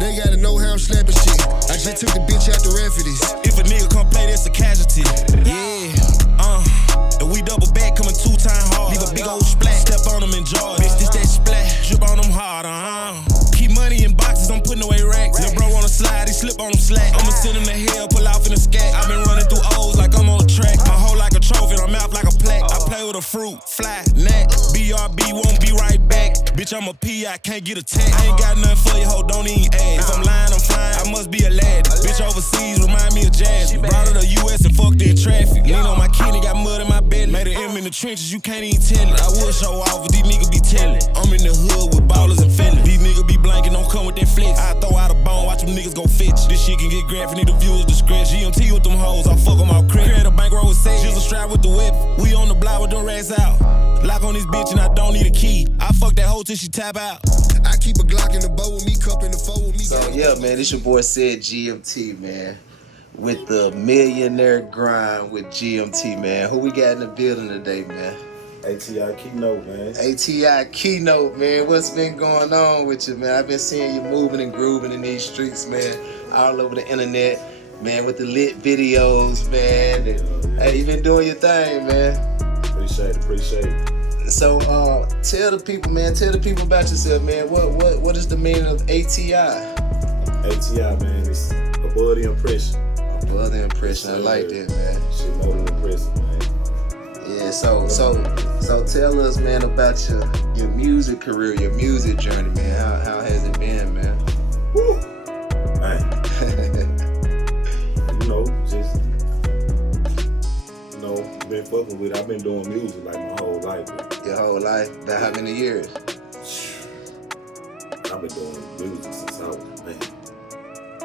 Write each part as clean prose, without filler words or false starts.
They gotta know how I'm slapping shit. I just took the bitch out the ref for this. If a nigga come play, that's a casualty. Yeah, and we double back, coming 2 times hard. Leave a big old splash, step on them, enjoy. Bitch, this that splash, drip on them hard, Keep money in boxes, I'm putting away racks. Lil' bro on the slide, he slip on them slack. I'ma send him to hell, pull off in a scat. I been running through O's like I'm on a track. My whole like a trophy, my mouth like a plaque. I play with a fruit, fly, neck. BRB won't be right back. Bitch, I'm a P, I can't get a tech. I ain't got nothing for you, ho, don't even ask. If I'm lying, I'm flying, I must be a lad. Bitch overseas, remind me of jazz. Brought her to US and fucked in traffic. Lean on my kidney, got mud in my belly. Made an M in the trenches, you can't even tell it. I would show off, but these niggas be telling. I'm in the hood with ballers and fellas. These niggas be blanking, don't come with that flex. I throw out a bone, watch them niggas go fetch. This shit can get graphic, need the viewers discretion. GMT with them hoes, I fuck them out credit. Create a bankroll with sage, just a strap with the whip. We on the block with them rats out. Lock on this bitch and I don't need a key. I fuck that hoe till she tap out. I keep a Glock in the bow with me, cup in the foe with me. So yeah, man, this your boy Ced GMT, man, with the millionaire grind with GMT, man. Who we got in the building today, man? ATI KEYNOTE, man. ATI KEYNOTE, man. What's been going on with you, man? I've been seeing you moving and grooving in these streets, man, all over the internet, man, with the lit videos, man. And, hey, you been doing your thing, man. Appreciate it. So, tell the people, man. Tell the people about yourself, man. What is the meaning of ATI? ATI, man, it's above the impression. Above the impression. I like that, man. Shit more than impressive, man. Yeah. So tell us, man, about your music career, your music journey, man. How has it been, man? Woo, man. Been fucking with it. I've been doing music like my whole life. Your whole life? About how many years? I've been doing music since I was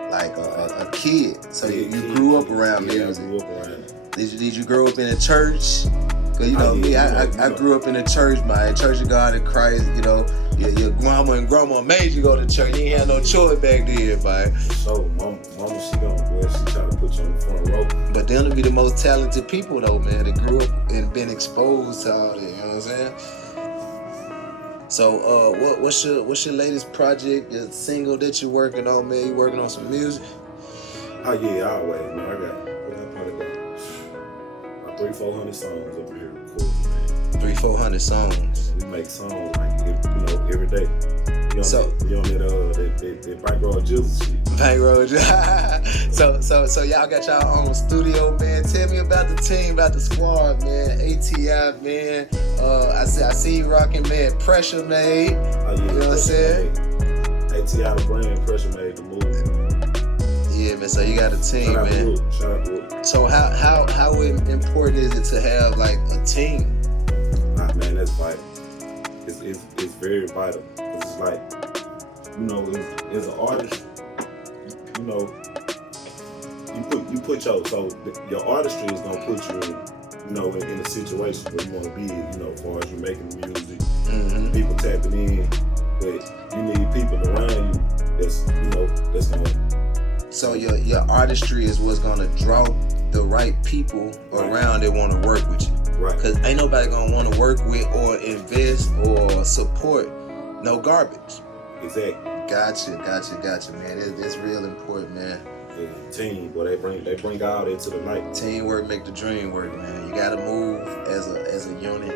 like a kid. So you grew up around music. I grew up around it. Did you grow up in a church? Cause you know me, I grew up in a church, man. Church of God in Christ. You know, your grandma and grandma made you go to church. You ain't had no choice back then, man. So mama, she gone, boy. She try to put you on the front row. But them to be the most talented people, though, man. They grew up and been exposed to all that. You know what I'm saying? So, what's your latest project? Your single that you're working on, man? You working on some music? Oh yeah, always, man. I probably got 300-400 songs over here recorded, man. 300-400 songs. We make songs like every day. You on that bankroll juice shit. Bankroll juice. So y'all got y'all own studio, man. Tell me about the team, about the squad, man. ATI, man. I see you rocking, man. Pressure Made. Oh, yeah, you know what I'm saying? ATI the brand, Pressure Made the movement. Yeah, man. So you got a team, man. Shout out to it. So how important is it to have like a team? Nah, man, that's vital. It's very vital. It's like, as an artist, you put your artistry is gonna put you in a situation where you want to be, as far as you making the music, people tapping in, but you need people around you that's gonna. So your artistry is what's gonna draw the right people around that want to work with you. Right. Cause ain't nobody gonna want to work with or invest or support no garbage. Exactly. Gotcha, man. It's real important, man. Yeah, team, boy, they bring all that to the light. Teamwork make the dream work, man. You gotta move as a unit,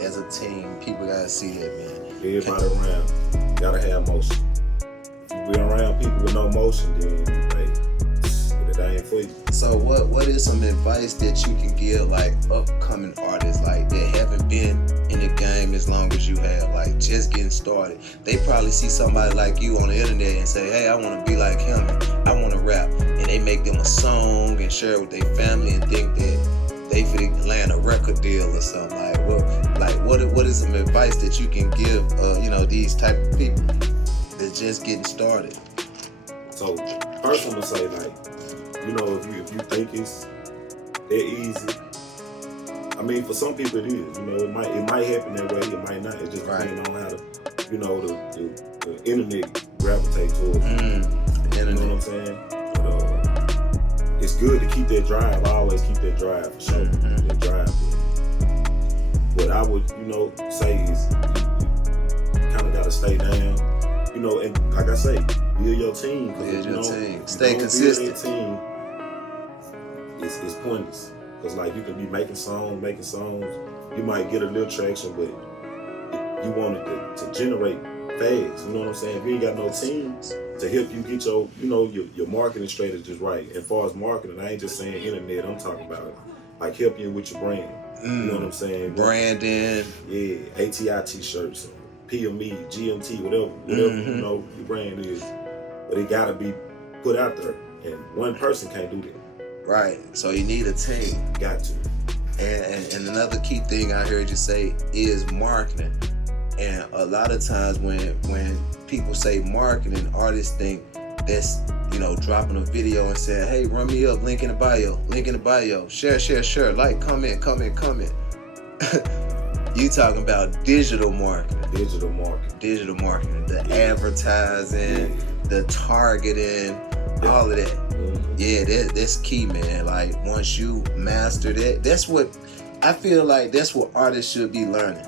as a team. People gotta see that, man. Everybody around gotta have motion. If you be around people with no motion, then it ain't for you. So what is some advice that you can give like upcoming artists like that haven't been in the game as long as you have, like just getting started? They probably see somebody like you on the internet and say, hey, I want to be like him, I want to rap, and they make them a song and share it with their family and think that they finna land a record deal or something. What is some advice that you can give these type of people that's just getting started? So first I'm gonna say, like, if you think it's that easy, I mean, for some people it is. It might happen that way. It might not. It just depends on how the internet gravitate towards it. You know what I'm saying? But, it's good to keep that drive. I always keep that drive for sure. That drive. What I would say is you kind of gotta stay down. And like I say, Build your team. Build your team. If you Stay don't consistent. Build that team, it's pointless. Because like you can be making songs. You might get a little traction, but you want it to generate fast. You know what I'm saying? If you ain't got no team to help you get your marketing strategies right. As far as marketing, I ain't just saying internet. I'm talking about like help you with your brand. You know what I'm saying? Branding. Yeah, ATI t-shirts, PME, GMT, whatever you know your brand is. But it gotta be put out there, and one person can't do that. Right. So you need a team. Got to. And another key thing I heard you say is marketing. And a lot of times when people say marketing, artists think that's, dropping a video and saying, hey, run me up, link in the bio, share, like, comment. You talking about digital marketing, the advertising, the targeting, all of that. Mm-hmm. Yeah, that's key, man. Like, once you master that, that's what I feel like that's what artists should be learning.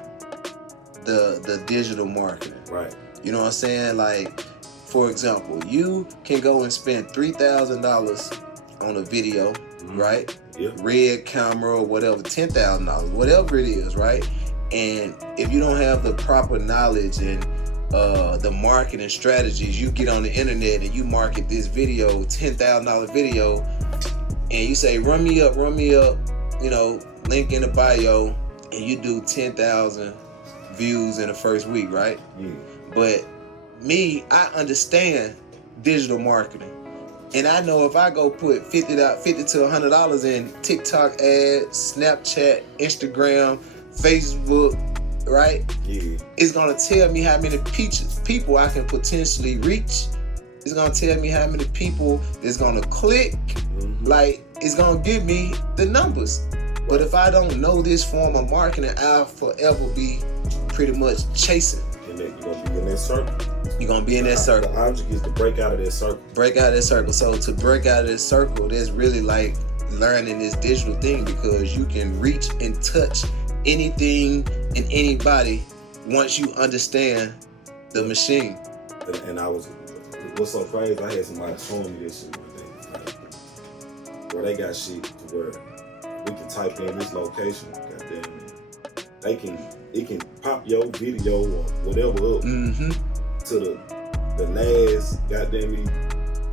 The digital marketing. Right. You know what I'm saying? Like, for example, you can go and spend $3,000 on a video, right? Yeah. Red camera or whatever, $10,000, whatever it is, right? And if you don't have the proper knowledge and the marketing strategies, you get on the internet and you market this video, $10,000 video, and you say, run me up, link in the bio, and you do 10,000 views in the first week, right? Yeah. But me, I understand digital marketing, and I know if I go put $50 to $100 in TikTok ads, Snapchat, Instagram, Facebook, right? Yeah. It's gonna tell me how many people I can potentially reach. It's gonna tell me how many people is gonna click. Mm-hmm. Like, it's gonna give me the numbers. But if I don't know this form of marketing, I'll forever be pretty much chasing. And then you're gonna be in that circle. You're gonna be in that circle. The object is to break out of that circle. So to break out of this circle, that's really like learning this digital thing, because you can reach and touch anything and anybody once you understand the machine. And what's so crazy, I had somebody showing me this shit one day. Like, where they got shit to where we can type in this location, goddamn it. It can pop your video or whatever up to the last goddamn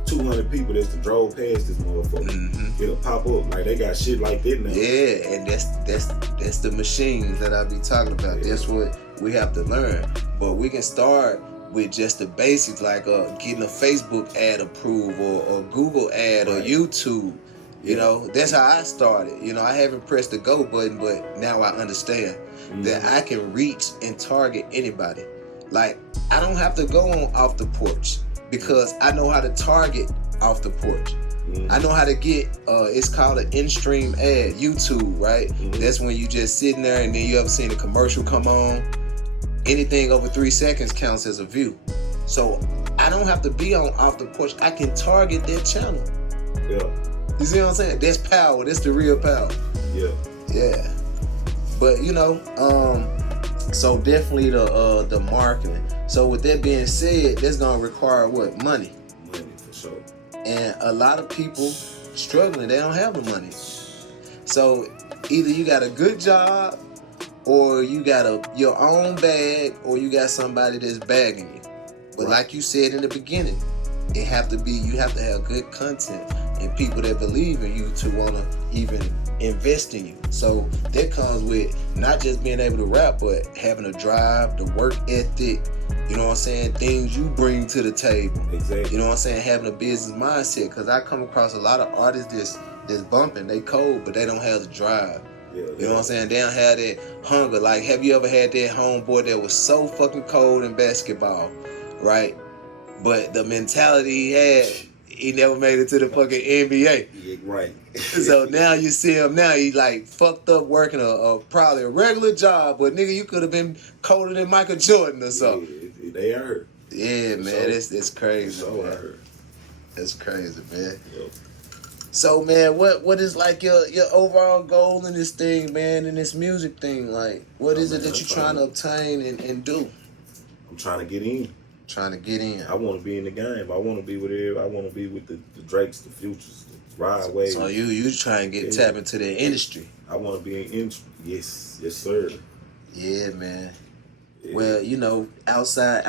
200 people that's drove past this motherfucker. It'll pop up. Like, they got shit like that now. Yeah, and that's the machines that I be talking about. Yeah. That's what we have to learn. But we can start with just the basics, like getting a Facebook ad approved or Google ad or YouTube. You know, that's how I started. I haven't pressed the go button, but now I understand that I can reach and target anybody. Like, I don't have to go on off the porch, because I know how to target off the porch. I know how to get, it's called an in-stream ad, YouTube, right? That's when you just sitting there and then you ever seen a commercial come on. Anything over 3 seconds counts as a view. So I don't have to be on off the porch. I can target that channel. Yeah. You see what I'm saying? That's power. That's the real power. Yeah. Yeah. But so definitely the marketing. So with that being said, that's gonna require what? Money. Money, for sure. And a lot of people struggling, they don't have the money. So either you got a good job, or you got your own bag, or you got somebody that's bagging you. But like you said in the beginning, you have to have good content and people that believe in you to want to even invest in you. So that comes with not just being able to rap, but having a drive, the work ethic, you know what I'm saying? Things you bring to the table. Exactly. You know what I'm saying? Having a business mindset. Because I come across a lot of artists that's bumping, they cold, but they don't have the drive. Yeah, you know what I'm saying? They don't have that hunger. Like, have you ever had that homeboy that was so fucking cold in basketball, right? But the mentality he had, he never made it to the fucking NBA. Yeah, right. So now you see him now, he like fucked up working probably a regular job, but nigga, you could have been colder than Michael Jordan or something. Yeah, they hurt. Yeah, man, it's crazy. So hurt. That's crazy, man. Yep. So, man, what is like your overall goal in this thing, man, in this music thing? Like, what is it that you're trying to obtain and do? I'm trying to get in. trying to get in. I want to be in the game. I want to be with everybody. I want to be with the Drakes, the Futures, the Ride Waves. So you trying to get tap into the industry. I want to be in industry. Yes, sir. Yeah, man. Yeah. Well, you know, outside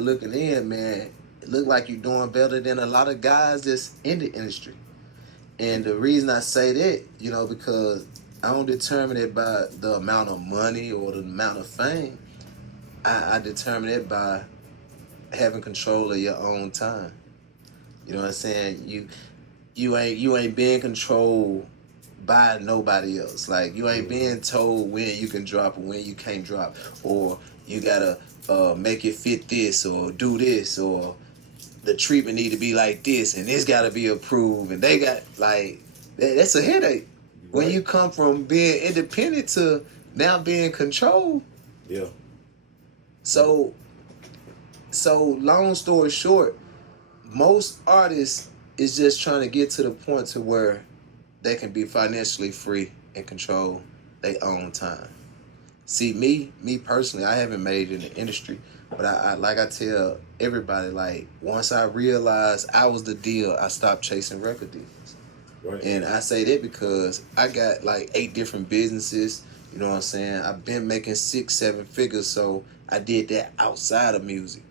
looking in, man, it look like you're doing better than a lot of guys that's in the industry. And the reason I say that, you know, because I don't determine it by the amount of money or the amount of fame. I determine it by having control of your own time. You know what I'm saying? You ain't being controlled by nobody else. Like, you ain't being told when you can drop or when you can't drop, or you gotta make it fit this or do this, or the treatment need to be like this and this gotta be approved, and they got like that's a headache. Right. When you come from being independent to now being controlled. Yeah. So long story short, most artists is just trying to get to the point to where they can be financially free and control their own time. See, me personally, I haven't made it in the industry, but I like I tell everybody, like, once I realized I was the deal, I stopped chasing record deals. Right. And I say that because I got like 8 different businesses. You know what I'm saying? I've been making 6-7 figures, so I did that outside of music.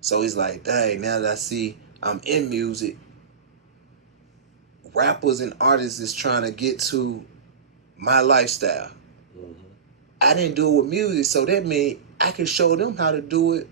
So it's like, dang, now that I see I'm in music, rappers and artists is trying to get to my lifestyle. Mm-hmm. I didn't do it with music, so that means I can show them how to do it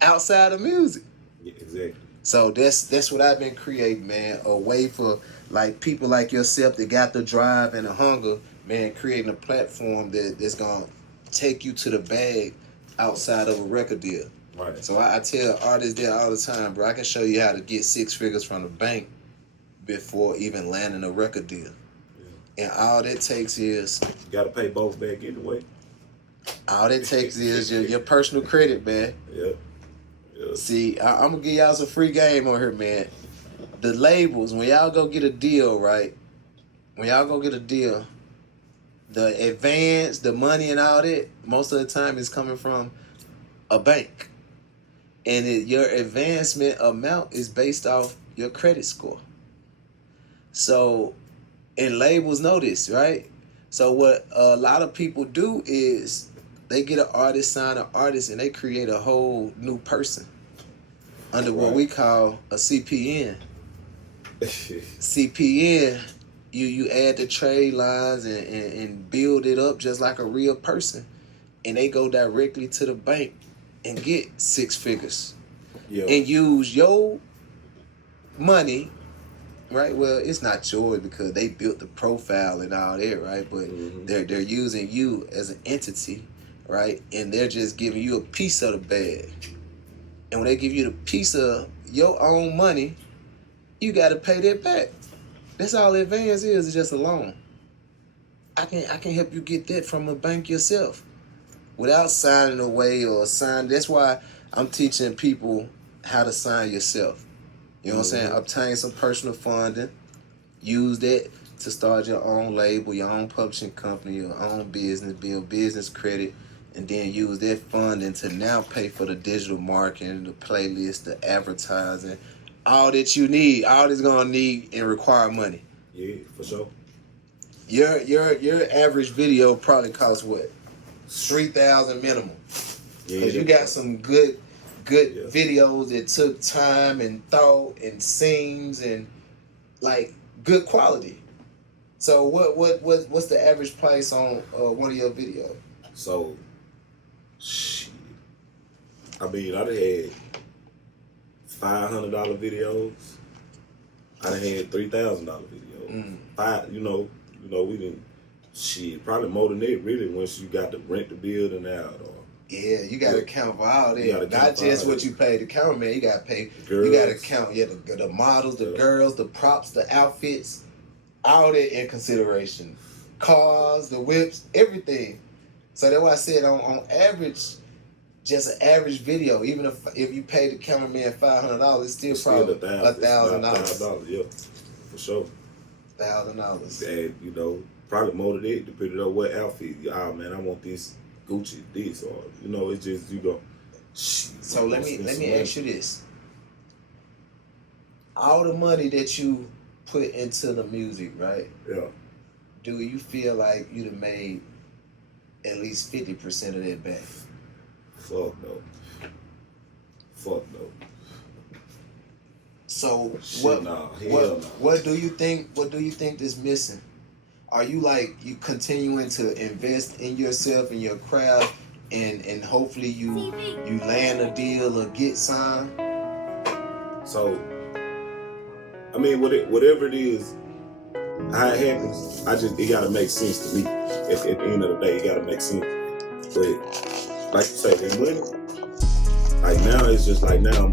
outside of music. Yeah, exactly. So that's what I've been creating, man. A way for like people like yourself that got the drive and the hunger, man, creating a platform that's gonna take you to the bag outside of a record deal. Right. So I tell artists there all the time, bro, I can show you how to get 6 figures from the bank before even landing a record deal. Yeah. And all that takes is... You got to pay both back anyway. All that takes is your personal credit, man. Yep. See, I'm going to give y'all some free game on here, man. The labels, when y'all go get a deal, right? When y'all go get a deal, the advance, the money and all that, most of the time is coming from a bank. And your advancement amount is based off your credit score. So, and labels know this, right? So what a lot of people do is they get an artist, sign an artist, and they create a whole new person under what we call a CPN. CPN, you add the trade lines and build it up just like a real person, and they go directly to the bank and get 6 figures. Yeah. And use your money, right? Well, it's not yours because they built the profile and all that, right? But they're using you as an entity, right? And they're just giving you a piece of the bag. And when they give you the piece of your own money, you got to pay that back. That's all advance is just a loan. I can help you get that from a bank yourself without signing away or sign. That's why I'm teaching people how to sign yourself. You know what I'm saying? Obtain some personal funding. Use that to start your own label, your own publishing company, your own business, build business credit, and then use that funding to now pay for the digital marketing, the playlist, the advertising, all that you need. All that's gonna need and require money. Yeah, for sure. Your average video probably costs what? $3,000 minimum. Yeah, because you got some good videos that took time and thought and scenes and like good quality. So what's the average price on one of your videos? So, shit. I mean, I done had $500 videos. I done had $3,000 videos. You know, we didn't. Shit, probably more than that, really, once you got to rent the building out. Or yeah, you got to account for all that. Not just what you pay the cameraman. You got to pay. Girls. You got to count the models, the girls, the props, the outfits, all that in consideration. Cars, the whips, everything. So that's why I said on average, just an average video, even if you pay the cameraman $500, it's still probably $1,000. Yeah, for sure. $1,000. And probably more than that, depending on what outfit. Man, I want this Gucci, this, or it's just So let me ask you this. All the money that you put into the music, right? Yeah. Do you feel like you'd have made at least 50% of that back? Fuck no. So Shit, what do you think is missing? Are you continuing to invest in yourself and your craft and hopefully you land a deal or get signed? So I mean whatever it is, how it happens, it gotta make sense to me. At the end of the day, it gotta make sense. But like you say, that money, like now it's just like now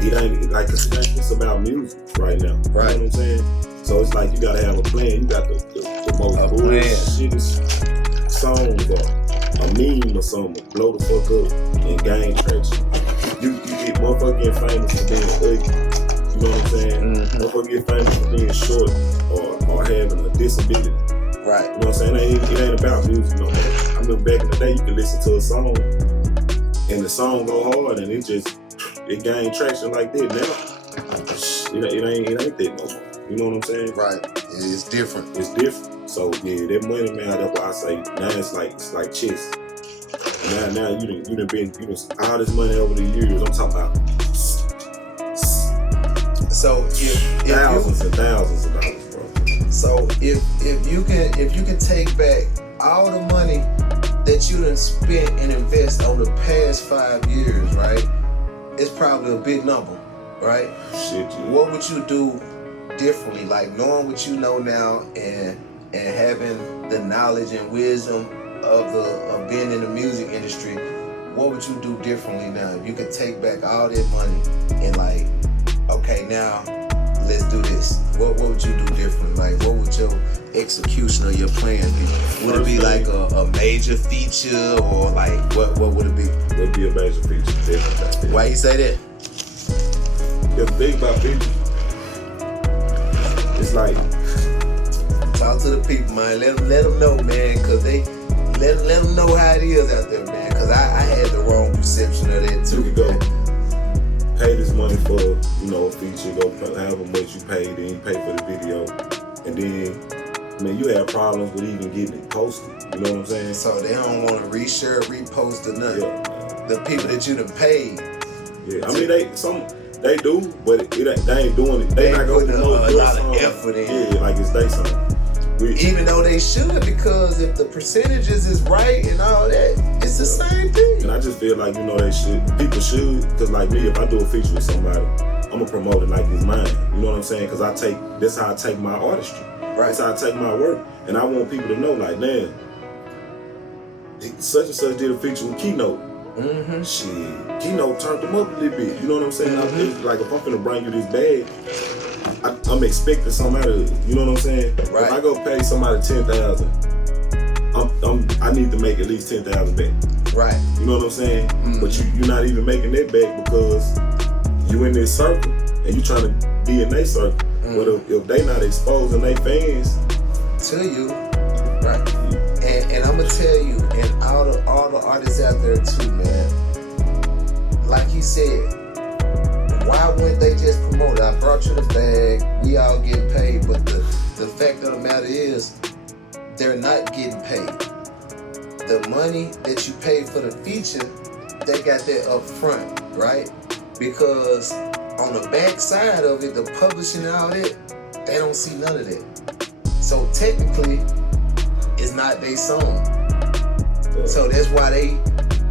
it ain't like it's about music right now. Right. You know what I'm saying? So it's like you gotta have a plan. You got the most bullshittiest songs or a meme or something, blow the fuck up and gain traction. You get motherfuckers getting famous for being ugly. You know what I'm saying? Mm-hmm. Motherfuckers get famous for being short or having a disability. Right. You know what I'm saying? It ain't about music no more. I remember back in the day you could listen to a song and the song go hard and it gained traction like that. Now it ain't that no more. You know what I'm saying? Right. It's different. It's different. So yeah, that money, man, that's why I say now it's like chess. Now you done all this money over the years. I'm talking about so if thousands and thousands of dollars, bro. So if you can take back all the money that you done spent and invest over the past 5 years, right? It's probably a big number, right? Shit, yeah. What would you do differently? Like knowing what you know now and having the knowledge and wisdom of being in the music industry, what would you do differently now if you could take back all that money and okay, now let's do this? What would you do differently? Like what would your execution of your plan be? Would it be like a major feature or what would it be? It would be a major feature. Definitely. Why you say that? The thing about people, it's like talk to the people, man. Let them know, man, cause they let them know how it is out there, man. Cause I had the wrong perception of that too. You could go pay this money for a feature, go however much you pay, then you pay for the video, and then you have problems with even getting it posted. You know what I'm saying? So they don't want to reshare, repost or nothing. Yeah. The people that you done paid. Yeah, I mean they do, but they ain't doing it. They not going to put a lot of effort in. Yeah, like it's they song. Even though they should, because if the percentages is right and all that, it's the same thing. And I just feel like people should, because like me, if I do a feature with somebody, I'm gonna promote it like it's mine. You know what I'm saying? Because that's how I take my artistry. Right. That's how I take my work, and I want people to know, like, man, such and such did a feature with KEYNOTE. Mm-hmm. Shit, KEYNOTE turned them up a little bit. You know what I'm saying? Mm-hmm. Like if I'm finna bring you this bag, I'm expecting something out of it. You know what I'm saying? Right. If I go pay somebody $10,000, I need to make at least $10,000 back. Right. You know what I'm saying? Mm-hmm. But you're not even making that back because you in this circle and you trying to be in their circle. Mm-hmm. But if they not exposing their fans to you, right? And I'm gonna tell you, and all the artists out there too, man. Like he said, why wouldn't they just promote it? I brought you the bag, we all get paid, but the fact of the matter is, they're not getting paid. The money that you paid for the feature, they got that up front, right? Because on the back side of it, the publishing and all that, they don't see none of that. So technically, it's not their song. So that's why they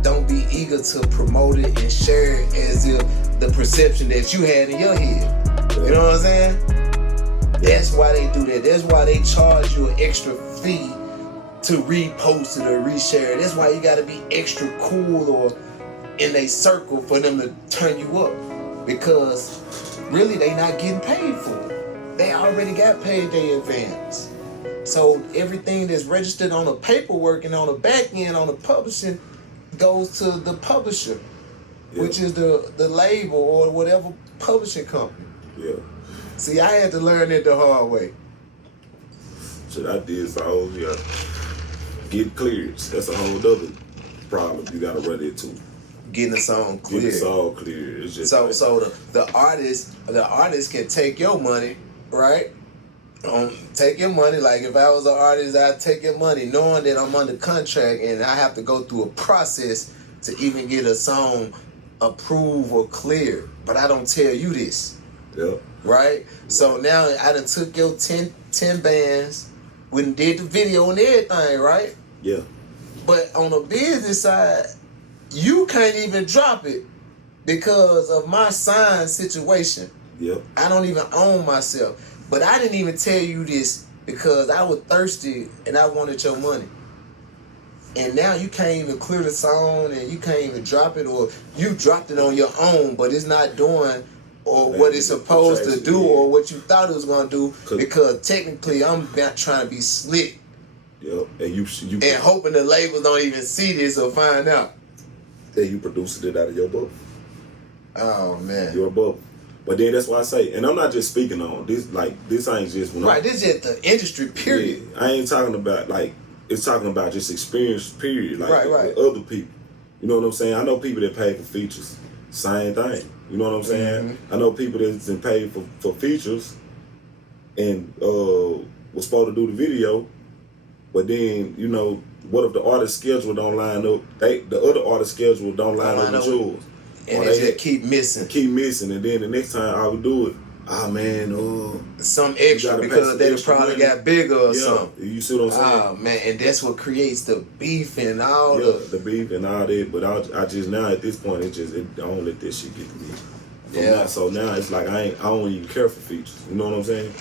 don't be eager to promote it and share it as if the perception that you had in your head. You know what I'm saying? That's why they do that. That's why they charge you an extra fee to repost it or reshare it. That's why you gotta be extra cool or in a circle for them to turn you up. Because really they not getting paid for it. They already got paid their advance. So everything that's registered on the paperwork and on the back end on the publishing goes to the publisher, which is the label or whatever publishing company. Yeah. See, I had to learn it the hard way. Shit, I did, so get clearance. That's a whole other problem you gotta run into. Getting the song clear. Getting the song clear. It's just so the artist can take your money, right? Take your money. Like if I was an artist, I'd take your money, knowing that I'm under contract and I have to go through a process to even get a song approved or cleared. But I don't tell you this. Yep. Right? So now I done took your 10 bands, we done did the video and everything, right? Yeah. But on the business side, you can't even drop it because of my sign situation. Yep. I don't even own myself. But I didn't even tell you this because I was thirsty and I wanted your money. And now you can't even clear the song and you can't even drop it, or you dropped it on your own, but it's not doing or what it's supposed to do or what you thought it was going to do, because technically I'm not trying to be slick. Yep. And you and hoping the labels don't even see this or find out. And you producing it out of your book. Oh, man. Your book. But then that's why I say, and I'm not just speaking on this, like, this ain't just when right, this is just the industry, period. Yeah, I ain't talking about, like, it's talking about just experience, period. Like, right. with other people. You know what I'm saying? I know people that pay for features. Same thing. You know what I'm saying? Mm-hmm. I know people that's been paid for features and was supposed to do the video, but then, you know, what if the artist's schedule don't line up? The other artist's schedule don't line up with yours. And they just keep missing. Keep missing, and then the next time I would do it, some extra because they probably got bigger or something. You see what I'm saying? Oh man, and that's what creates the beef and all the beef and all that. But I just now at this point I don't let this shit get to me. So now it's like I don't even care for features. You know what I'm saying?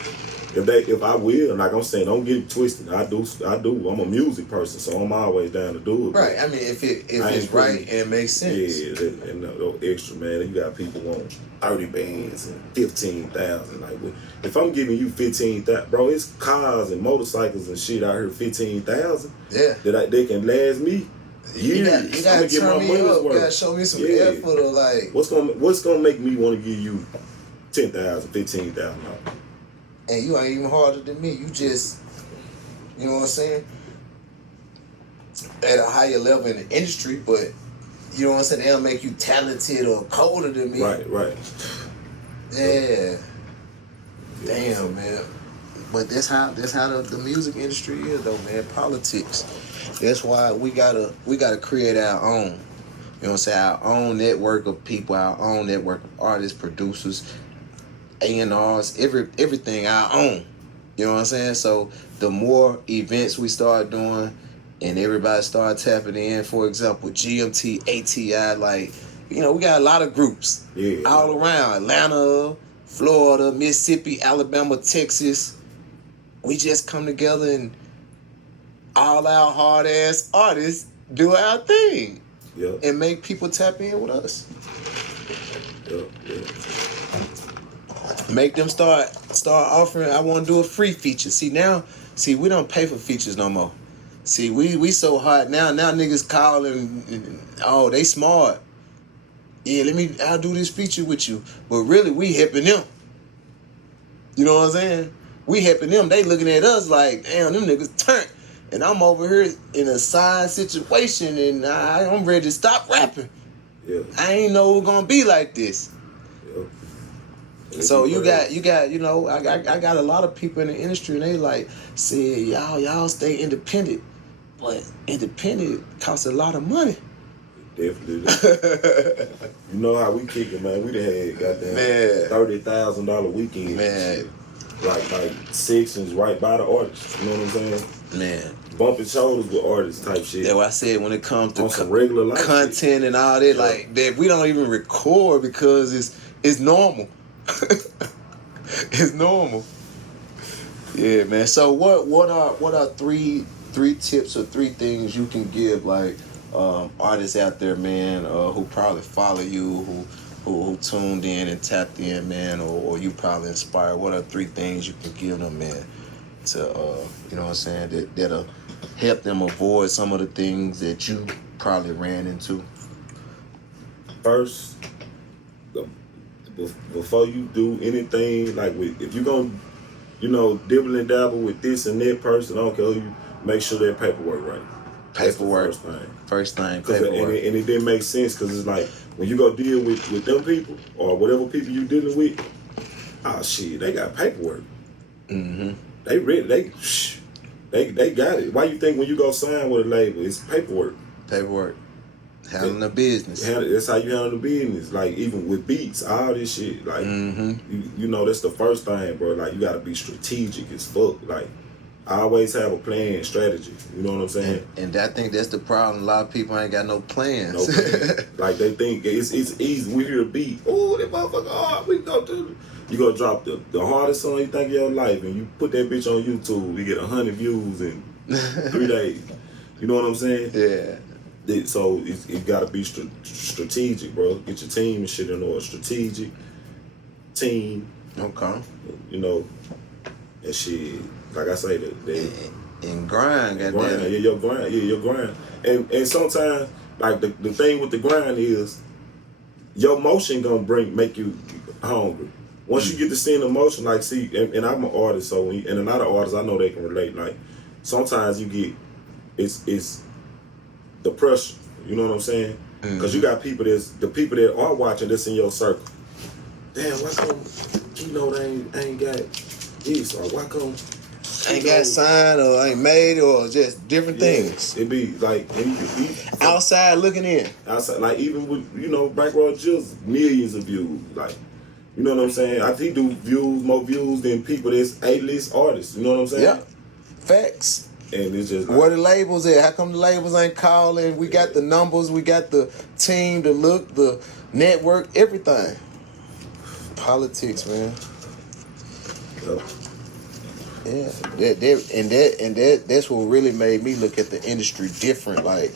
If I will, like I'm saying, don't get it twisted. I do. I'm a music person, so I'm always down to do it. Right. I mean, if it's right and it makes sense. Yeah, and no extra, man. You got people want 30 bands and 15,000. Like, if I'm giving you 15,000, bro, it's cars and motorcycles and shit out here 15,000. Yeah. That they can last me years. You gotta turn me up. You gotta show me some effort or like. What's gonna make me want to give you 10,000, 15,000? And you ain't even harder than me. You just, you know what I'm saying? At a higher level in the industry, but you know what I'm saying? They don't make you talented or colder than me. Right. Yeah. Damn, man. But that's how the music industry is, though, man. Politics. That's why we gotta create our own. You know what I'm saying? Our own network of people, our own network of artists, producers, A&Rs, everything our own. You know what I'm saying? So the more events we start doing and everybody start tapping in, for example, GMT, ATI, like, you know, we got a lot of groups all around. Atlanta, Florida, Mississippi, Alabama, Texas. We just come together and all our hard-ass artists do our thing and make people tap in with us. Make them start offering. I want to do a free feature. See, we don't pay for features no more. See, we so hot now. Now niggas calling. Oh, they smart. Yeah, I'll do this feature with you. But really, we helping them. You know what I'm saying? We helping them. They looking at us like, damn, them niggas turned. And I'm over here in a side situation, and I'm ready to stop rapping. Yeah. I ain't know it was gonna be like this. So you got, you know, I got a lot of people in the industry, and they like say, y'all stay independent, but independent costs a lot of money. Definitely. You know how we kick it, man. We done had goddamn $30,000 weekend. Man. Like sections right by the artist. You know what I'm saying? Man. Bumping shoulders with artists type shit. That's what I said when it comes to some regular life content shit. And all that, like that we don't even record because it's normal. It's normal. Yeah, man. So what are three tips or three things you can give like artists out there, man, who probably follow you, who tuned in and tapped in, man, or you probably inspired? What are three things you can give them, man, to you know what I'm saying, that'll help them avoid some of the things that you probably ran into? First, before you do anything, like if you're gonna, you know, dibble and dabble with this and that person, I don't care who you, make sure that paperwork right. Paperwork. That's the first thing. First thing, And paperwork. it didn't make sense because it's like when you go deal with them people or whatever people you dealing with, oh shit, they got paperwork. Mm-hmm. They ready. They got it. Why you think when you go sign with a label, it's paperwork? Paperwork. Handling the business. That's how you handle the business. Like even with beats, all this shit. Like you know, that's the first thing, bro. Like you gotta be strategic as fuck. Like I always have a plan, strategy. You know what I'm saying? And I think that's the problem. A lot of people ain't got no plans. No plan. Like they think it's easy. We hear a beat. Oh, that motherfucker hard. We go to. You gonna drop the hardest song you think of your life, and you put that bitch on YouTube. You get 100 views in 3 days. You know what I'm saying? Yeah. So it gotta be strategic, bro. Get your team and shit in order. Strategic team. Okay. You know, and shit. Like I say, and grind, goddamn. Yeah, your grind. Yeah, your grind. And sometimes, like the thing with the grind is, your motion gonna make you hungry. Once you get to seeing the motion, like see, and I'm an artist, so and a lot of artists I know they can relate. Like sometimes you get, it's the pressure. You know what I'm saying? Because you got people the people that are watching that's in your circle. Damn, why come KEYNOTE ain't got this, or why come ain't got signed or ain't made or just different things. It be like outside looking in. Outside, like even with Breakout just millions of views. Like, you know what I'm saying? I think he do more views than people that's A-list artists. You know what I'm saying? Yeah. Facts. And it's just like, where the labels at? How come the labels ain't calling? We got the numbers, we got the team, the look, the network, everything. Politics, man. Yeah, that's what really made me look at the industry different. Like,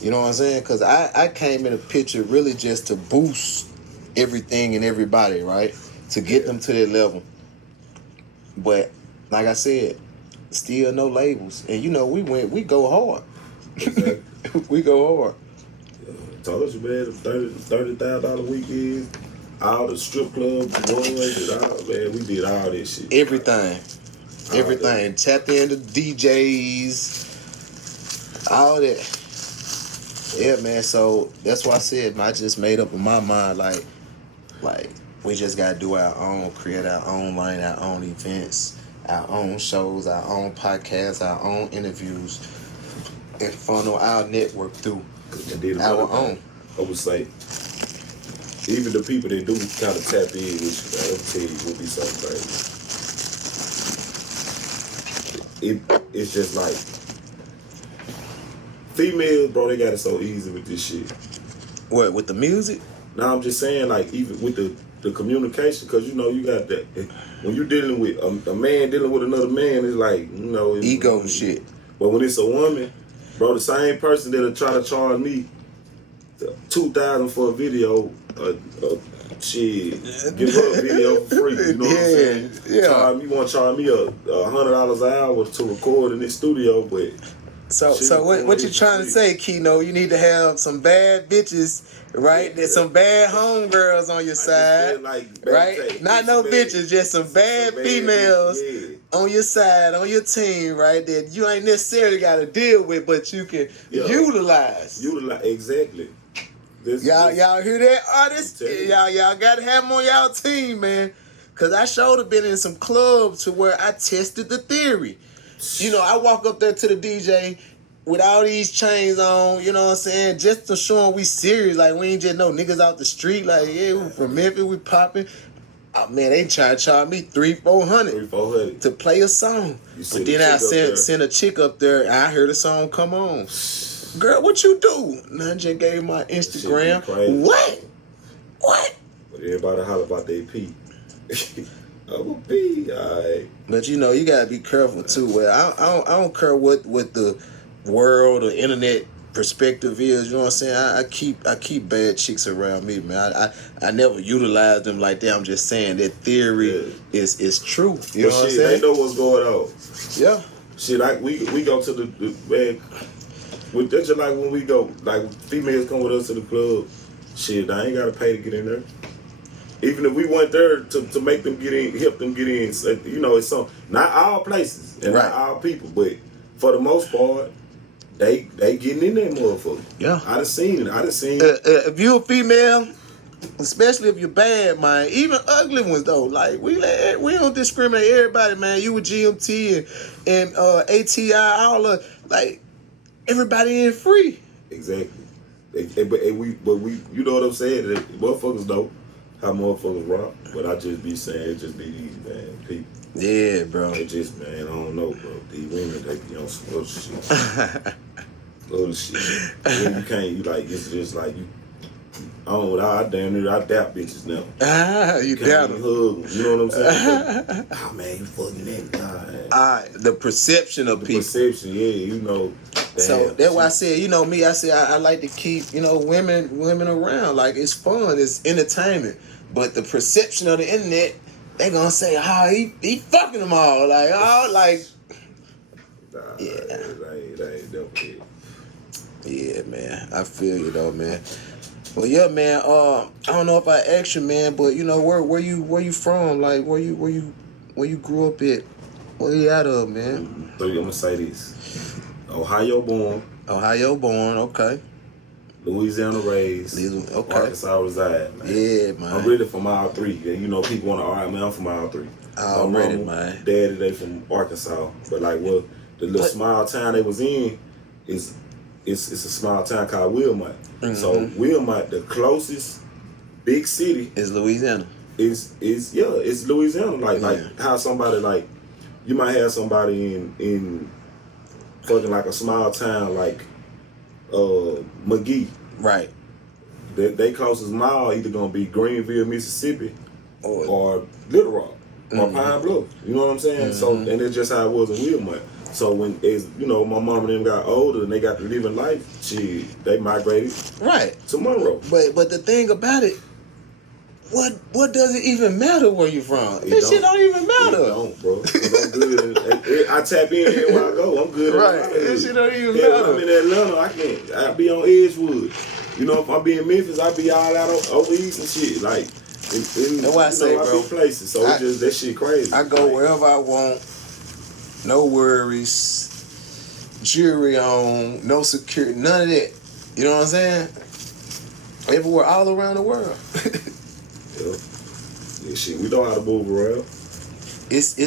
you know what I'm saying? Because I came in a picture really just to boost everything and everybody, right? To get them to that level. But like I said, still no labels, and we go hard. Exactly. We go hard. Told you, man, $30,000 weekends, all the strip clubs, boys, and all, man, we did all this shit. Everything. Tapped into DJs, all that. Yeah, man. So that's why I said I just made up in my mind, like we just gotta do our own, create our own line, our own events, our own shows, our own podcasts, our own interviews, and funnel our network through our own. I would say, even the people that do kind of tap in, which I'll tell you will be something crazy. It's just like females, bro. They got it so easy with this shit. What, with the music? No, I'm just saying, like, even with the communication, because you got that when you're dealing with a man dealing with another man, it's like ego and shit. But when it's a woman, bro, the same person that'll try to charge me $2,000 for a video, shit, give her a video for free. You know what I'm saying? Yeah. You want to charge me $100 an hour to record in this studio, but so what you trying to say, KEYNOTE? You need to have some bad bitches, right? There's some bad homegirls on your side, right? Not no bitches, just some bad females on your side, on your team, right? That you ain't necessarily got to deal with, but you can utilize. Exactly. Y'all hear that, artists? Y'all got to have them on y'all team, man. Because I sure have been in some clubs to where I tested the theory. I walk up there to the DJ with all these chains on, you know what I'm saying, just to show them we serious. Like, we ain't just no niggas out the street. Like, yeah, we from Memphis, we popping. Oh, man, they try to charge me $300-$400 to play a song. But then I send a chick up there, and I heard the song come on. Girl, what you do? None just gave my Instagram. What? But everybody holler about their P. I'm a P, alright. But you gotta be careful too. Well, I don't care what the world or internet perspective is. You know what I'm saying? I keep bad chicks around me, man. I never utilize them like that. I'm just saying that theory is true. You know what I'm saying? They know what's going on. Yeah. Shit, like we go to the man. That's just like when we go, like females come with us to the club. Shit, I ain't gotta pay to get in there. Even if we went there to make them get in, help them get in, it's not all places and not all people, but for the most part, they getting in that motherfucker. Yeah. I done seen it. If you a female, especially if you're bad, man, even ugly ones though, like we don't discriminate everybody, man. You with GMT and ATI, all of like everybody in free. Exactly. But we, you know what I'm saying? That motherfuckers know how motherfuckers rock, but I just be saying it just be these man people. Yeah, bro. It just, man, I don't know, bro. These women, they be on some other shit. Other shit. When you can't, you like, it's just like you. I damn near, I dap bitches now. You doubt them. Hug them, you know what I'm saying? Oh man, you fucking that guy. The perception of people. Perception, yeah, you know. So that's why I said, you know me, I like to keep, you know, women around. Like it's fun, it's entertainment. But the perception of the internet, they gonna say, he fucking them all. Like, Nah, yeah. That ain't never it. Yeah, man. I feel you though, man. Well, yeah, man. I don't know if I asked you, man, but you know where you from? Like where you grew up at? Where you out of, man? So I'm gonna say this: Ohio born, okay. Louisiana raised, Okay. Arkansas reside. Man. Yeah, man. I'm really from all three. You know, people want to argue, man. I'm from all three. Already, My mama, man. Daddy, they from Arkansas, but like, well, the little small town they was in is it's a small town called Wilmot. Mm-hmm. So Wilmot, the closest big city Is Louisiana. is it's Louisiana. Like how somebody like you might have somebody in fucking like a small town like McGee. Right. They closest mile either gonna be Greenville, Mississippi, or Little Rock, or Pine Bluff. You know what I'm saying? So and it's just how it was in Wilmot. So when my mom and them got older and they got to living life, they migrated to Monroe. But the thing about it, what does it even matter where you from? This shit don't even matter. It don't, bro. 'Cause I'm good. I tap in here where I go. I'm good. Right. This shit don't even When matter. I'm in Atlanta, I be on Edgewood. You know, if I be in Memphis, I be all out over east and shit. Like, that's why I say, bro. Be places, so it's just that shit crazy. I go wherever I want. No worries, jury on, no security, none of that. You know what I'm saying? Everywhere, all around the world. Yeah, shit, we know how to move around. It's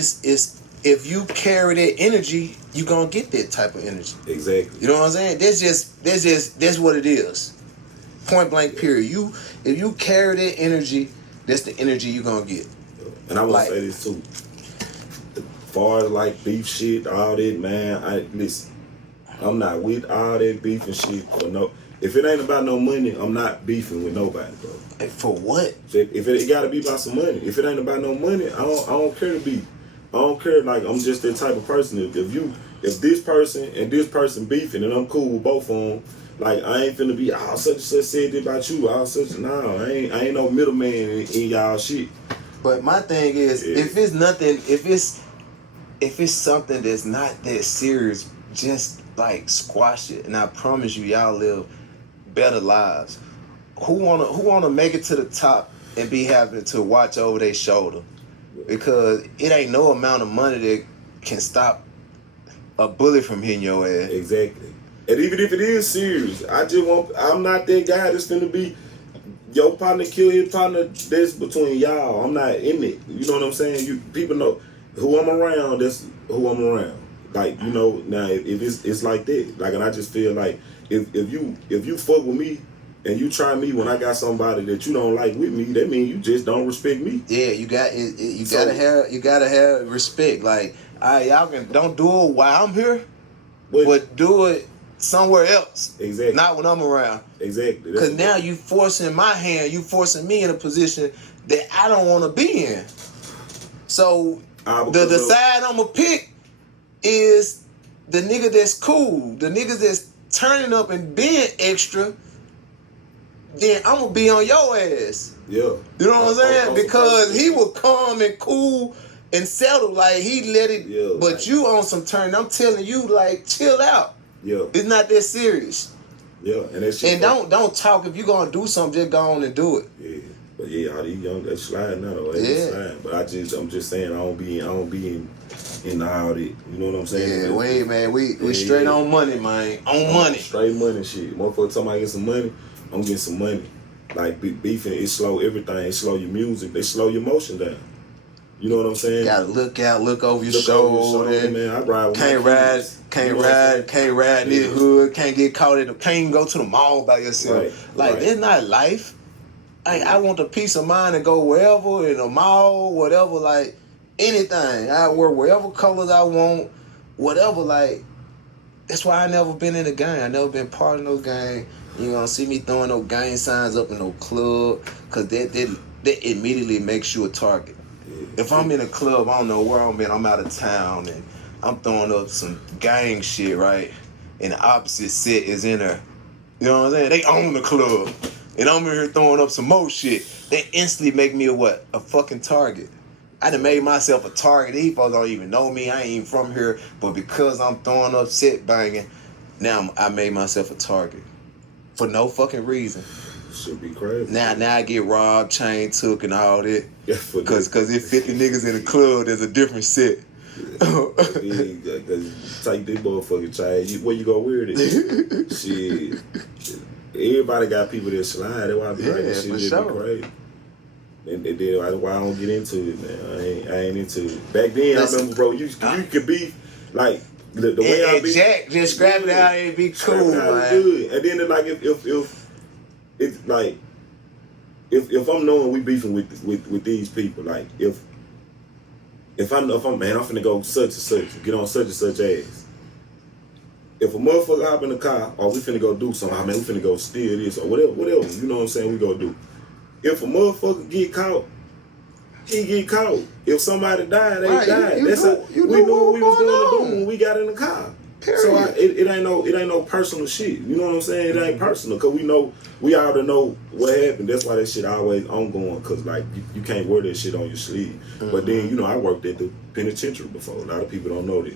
if you carry that energy, you gonna get that type of energy. Exactly. You know what I'm saying? That's what it is. Point blank. Period. If you carry that energy, that's the energy you gonna get. And I want to say this too. As far as like beef shit, all that, man, listen, I'm not with all that beef and shit. If it ain't about no money, I'm not beefing with nobody, bro. Hey, for what? If it gotta be about some money, if it ain't about no money, I don't care to be. I don't care. Like I'm just that type of person. If this person and this person beefing and I'm cool with both of them, like I ain't finna be such and such said this about you. I ain't no middleman in y'all shit. But my thing is, if it's something that's not that serious, just like squash it. And I promise you, y'all live better lives. Who wanna make it to the top and be having to watch over their shoulder? Because it ain't no amount of money that can stop a bullet from hitting your ass. Exactly. And even if it is serious, I'm not that guy that's finna be your partner kill his partner. That's between y'all. I'm not in it. You know what I'm saying? People know who I'm around. That's who I'm around. Like, you know, now if it's like that, like, and I just feel like if you fuck with me and you try me when I got somebody that you don't like with me, that means you just don't respect me. Yeah, you gotta have respect. Like, y'all don't do it while I'm here, but do it somewhere else. Exactly. Not when I'm around. Exactly. Because now you forcing my hand, you forcing me in a position that I don't want to be in. So the side I'm gonna pick is the nigga that's cool, the niggas that's turning up and being extra. Then I'm gonna be on your ass. Yeah. You know what I'm saying? Because he will calm and cool and settle, like he let it. Yeah, but like, you on some turn. I'm telling you, like, chill out. Yeah. It's not that serious. Yeah, and that shit. And don't talk. If you gonna do something, just go on and do it. Yeah. But yeah, all these young, they sliding now though. They sliding. But I'm just saying, I don't be in all that. You know what I'm saying? Yeah, wait, man, we straight on money, man. On money. Straight money shit. Motherfucker talking about get some money, I'm getting some money. Like beefing, it slow everything. It slow your music. They slow your motion down. You know what I'm saying? Gotta look out, look over your shoulder. Man, I ride with can't ride in the hood. Can't get caught in the. Can't go to the mall by yourself. Right. That's not life. I want the peace of mind to go wherever, in a mall, whatever, like anything. I wear whatever colors I want, whatever, like. That's why I never been in a gang. I never been part of no gang. You gonna see me throwing no gang signs up in no club, cause that immediately makes you a target. Yeah. If I'm in a club, I don't know where I'm at, I'm out of town, and I'm throwing up some gang shit, right? And the opposite set is in there. You know what I'm saying? They own the club. And I'm in here throwing up some more shit. They instantly make me a fucking target. I done made myself a target. These folks don't even know me. I ain't even from here. But because I'm throwing up set banging, now I made myself a target. For no fucking reason. Should be crazy. Now I get robbed, chain took, and all that. Yeah, Cause if 50 niggas in the club, there's a different set. Cause take this motherfucking chain. Where you gonna wear it? Shit. Everybody got people that slide. That's why I be like, this shit just be crazy. And then why I don't get into it, man. I ain't into it. Back then, I remember, bro, you could be like the way I be. Jack just grab it out and be cool, man. Good. And then like if it's like if I'm knowing we beefing with these people, like if I'm finna go such and such, get on such and such ass. If a motherfucker hop in the car, or we finna go do something, we finna go steal this or whatever, you know what I'm saying, we go do. If a motherfucker get caught, he get caught. If somebody died, they died. We knew what we was gonna do when we got in the car. Period. So it ain't no personal shit. You know what I'm saying? It ain't personal, cause we already know what happened. That's why that shit always ongoing, cause like you can't wear that shit on your sleeve. Mm-hmm. But then I worked at the penitentiary before. A lot of people don't know that.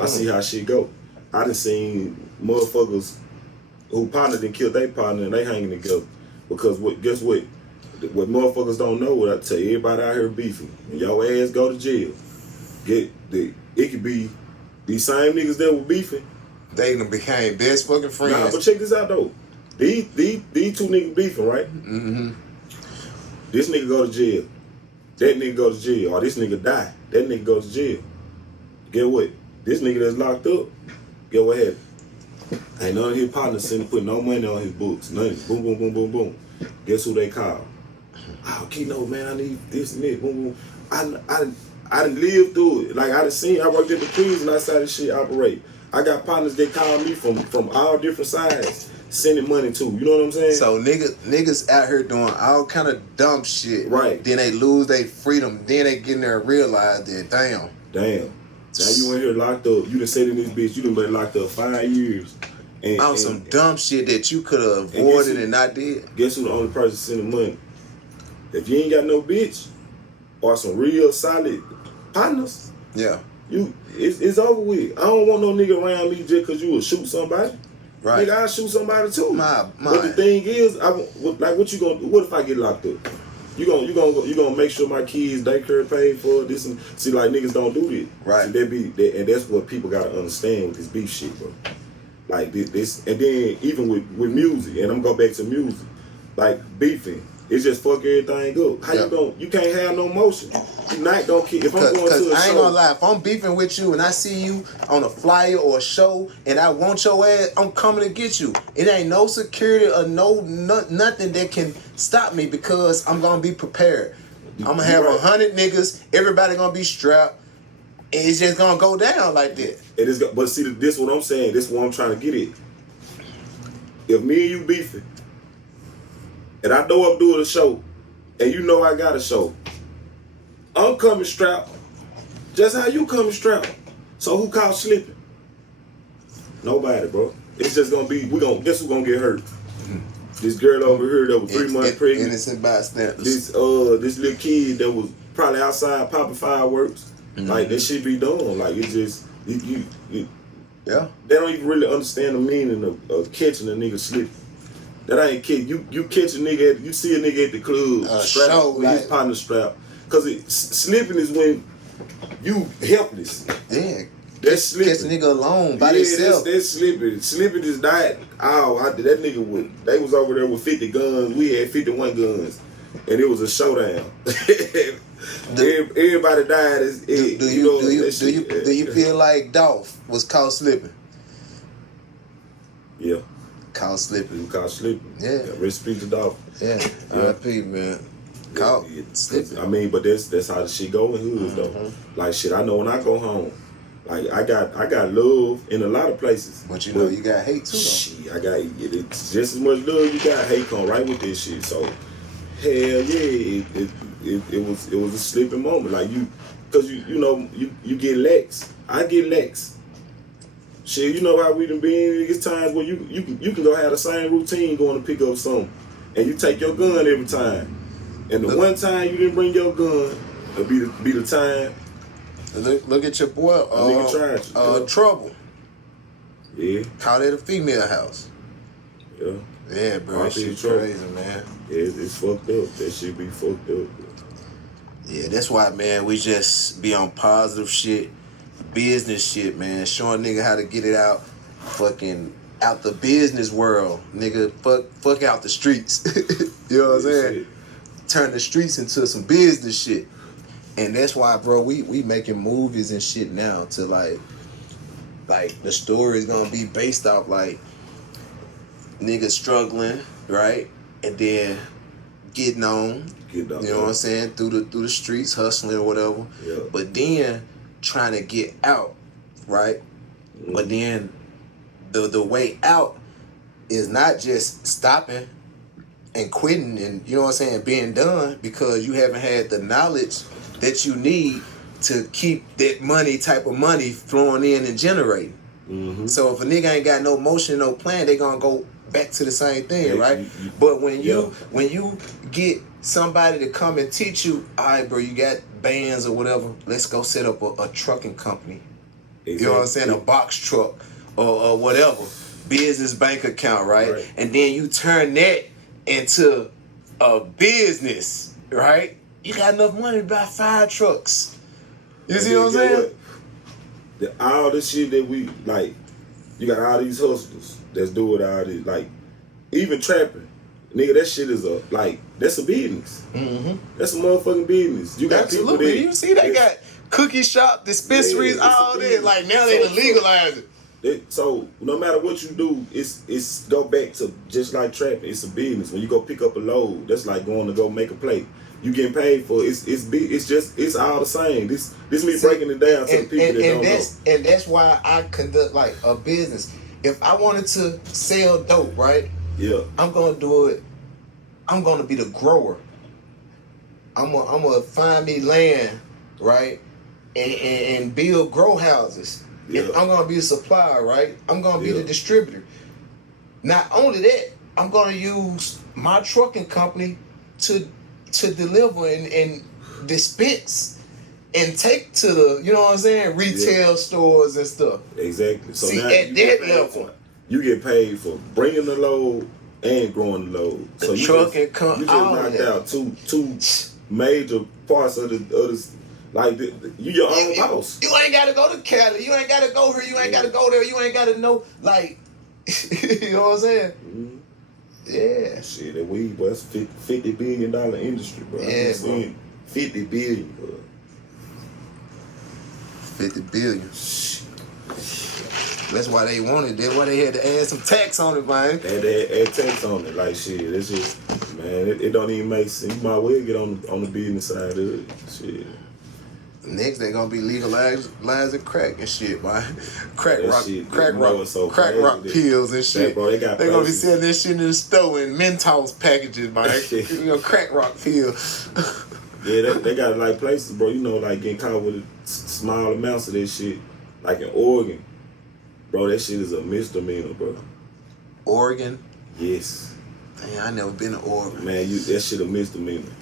I see how shit go. I done seen motherfuckers who partnered and killed their partner and they hanging together. Because guess what? What motherfuckers don't know, what I tell you, everybody out here beefing. And your ass go to jail. It could be these same niggas that were beefing. They done became best fucking friends. Nah, but check this out though. These two niggas beefing, right? Mm-hmm. This nigga go to jail. That nigga go to jail. Or this nigga die. That nigga go to jail. Get what? This nigga that's locked up, get what happened? Ain't none of his partners put no money on his books. Nothing. Boom, boom, boom, boom, boom. Guess who they call? Oh, KEYNOTE, man, I need this and that. Boom, boom. I done lived through it. Like I worked at the prison, I saw this shit operate. I got partners that call me from all different sides, sending money to. You know what I'm saying? So niggas out here doing all kind of dumb shit. Right. Then they lose their freedom. Then they get in there and realize that damn. Now you in here locked up. You done said in this bitch, you done been locked up 5 years. On some dumb shit that you could have avoided and not did. Guess who the only person sending money? If you ain't got no bitch or some real solid partners, yeah, it's over with. I don't want no nigga around me just cause you will shoot somebody. Right. Nigga, I'll shoot somebody too. But the thing is, what you gonna do? What if I get locked up? You gonna make sure my kids daycare paid for this and see, like, niggas don't do that. Right. See, and that's what people gotta understand with this beef shit, bro. Like this, and then even with music, and I'm gonna go back to music, like beefing. It's just fuck everything up. How you can't have no motion. You not gonna keep. If I'm going to a show, I ain't gonna lie. If I'm beefing with you and I see you on a flyer or a show and I want your ass, I'm coming to get you. It ain't no security or nothing that can stop me because I'm gonna be prepared. I'm gonna have 100 niggas. Everybody gonna be strapped. And it's just gonna go down like that. It is. But see, this what I'm saying. This what I'm trying to get at. If me and you beefing, and I know I'm doing a show, and you know I got a show, I'm coming strapped, just how you coming strapped. So who caught slipping? Nobody, bro. It's just gonna be, guess who's gonna get hurt? This girl over here that was 3 months pregnant. Innocent bystanders. This little kid that was probably outside popping fireworks. Mm-hmm. Like, that shit be done. Like, it's just, yeah. They don't even really understand the meaning of catching a nigga slipping. That ain't kid. You catch a nigga you see a nigga at the club strap with his partner strap. Cause slipping is when you helpless. Yeah. That's slipping. Catch a nigga alone by themselves. That's slipping. Slipping is not. That nigga they was over there with 50 guns. We had 51 guns, and it was a showdown. Everybody died. Do you feel like Dolph was caught slipping? Yeah. Caught slipping. Caught slipping. Yeah. Respect to Dolph. Yeah. R.I.P. man. Caught slipping. I mean, but that's how the shit go in hoods though. Like shit, I know when I go home. Like I got love in a lot of places. But you know you got hate too though. Shit, I got it's just as much love you got hate come right with this shit. So hell yeah, it was a slipping moment. Like cause you know you get lax. I get lax. Shit, you know how we done been. It's times where you can go have the same routine going to pick up something, and you take your gun every time. And the one time you didn't bring your gun, it'll be the time. Look at your boy, Trouble. Yeah. Caught at a female house. Yeah. Yeah, bro. That shit crazy, man. Yeah, it's fucked up. That shit be fucked up. Yeah, that's why, man, we just be on positive shit, business shit, man. Showing nigga how to get it out, fucking out the business world. Nigga, fuck out the streets. You know what I'm saying? Shit. Turn the streets into some business shit. And that's why, bro, we making movies and shit now to like the story is gonna be based off like niggas struggling, right? And then getting on. You know what I'm saying? Through the streets, hustling or whatever. Yeah. But then trying to get out, right? Mm-hmm. But then the way out is not just stopping and quitting and, you know what I'm saying, being done because you haven't had the knowledge that you need to keep that type of money flowing in and generating. Mm-hmm. So if a nigga ain't got no motion, no plan, they gonna go back to the same thing, right? But when you get somebody to come and teach you, all right, bro, you got bands or whatever, let's go set up a trucking company. Exactly. You know what I'm saying? A box truck or whatever. Business bank account, right? And then you turn that into a business, right? You got enough money to buy 5 trucks. You see what I'm saying? All the shit that we, like, you got all these hustlers that's doing all this, like, even trapping. Nigga, that shit is that's a business. Mm-hmm. That's a motherfucking business. You got people that, you see they got cookie shop, dispensaries, all that. Like, now they legalize it. So no matter what you do, it's go back to just like trapping. It's a business. When you go pick up a load, that's like going to go make a plate. You getting paid for it's all the same. This me breaking it down to the people that don't know. And that's why I conduct like a business. If I wanted to sell dope, right? Yeah. I'm gonna do it. I'm gonna be the grower. I'm gonna find me land, right? And build grow houses. Yeah. I'm gonna be a supplier, right? I'm gonna be the distributor. Not only that, I'm gonna use my trucking company to deliver and dispense and take to the, you know what I'm saying, retail stores and stuff. Exactly. So see, now at that level, you get paid for bringing the load and growing the load. The so you trucking just knocked out two major parts of the like you your own boss. You ain't gotta go to Cali. You ain't gotta go here. You ain't gotta go there. You ain't gotta know, like, you know what I'm saying? Mm-hmm. Yeah. Shit, that weed, boy, that's $50 billion industry, bro. Yeah, bro. 50 billion, bro. 50 billion. That's why they wanted. That's why they had to add some tax on it, man. They had to add tax on it. Like, shit, it's just, man, it don't even make sense. You might well get on the business side of it. Shit. Next, they gonna be legalizing crack and shit, man. Crack rock pills and shit. Bro, they gonna be selling this shit in the store in Mentos packages, man. You know, crack rock pills. Yeah, they got like places, bro. You know, like getting caught with small amounts of this shit, like in Oregon, bro. That shit is a misdemeanor, bro. Oregon? Yes. Damn, I never been to Oregon. Man, that shit a misdemeanor.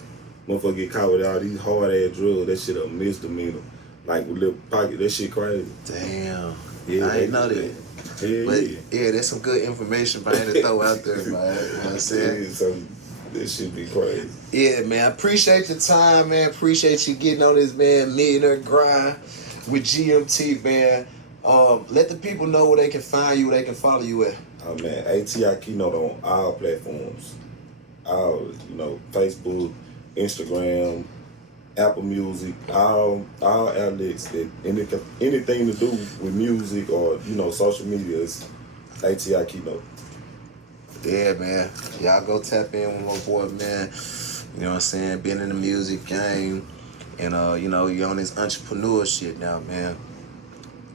Motherfucker get caught with all these hard ass drugs. That shit a misdemeanor. Like with little pocket, that shit crazy. Damn. Yeah, I ain't know that. Yeah, But yeah. yeah, there's some good information, man, to throw out there, man. You know what I'm saying? Yeah, so this should be crazy. Yeah, man. I appreciate your time, man. Appreciate you getting on this, man, millionaire grind with GMT, man. Let the people know where they can find you, where they can follow you at. Oh man, ATI Keynote on all platforms. All, Facebook, Instagram, Apple Music, all outlets that anything to do with music or social media is ATI Keynote. Yeah, man. Y'all go tap in with my boy, man. You know what I'm saying? Being in the music game, and you're on this entrepreneur shit now, man.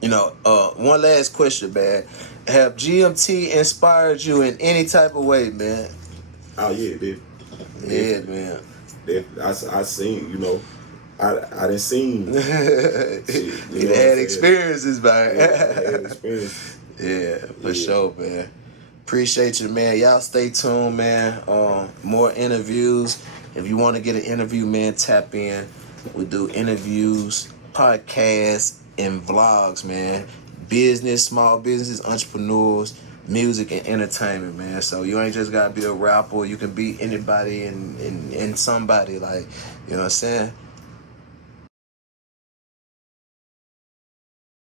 One last question, man. Have GMT inspired you in any type of way, man? Oh yeah, dude. Yeah, man. I seen, I done seen shit, You had experiences, man. Yeah, I had experience. Yeah, for sure, man. Appreciate you, man. Y'all stay tuned, man. More interviews. If you want to get an interview, man, tap in. We do interviews, podcasts, and vlogs, man. Business, small businesses, entrepreneurs, music, and entertainment, man. So you ain't just gotta be a rapper. You can be anybody and somebody, like, you know what I'm saying?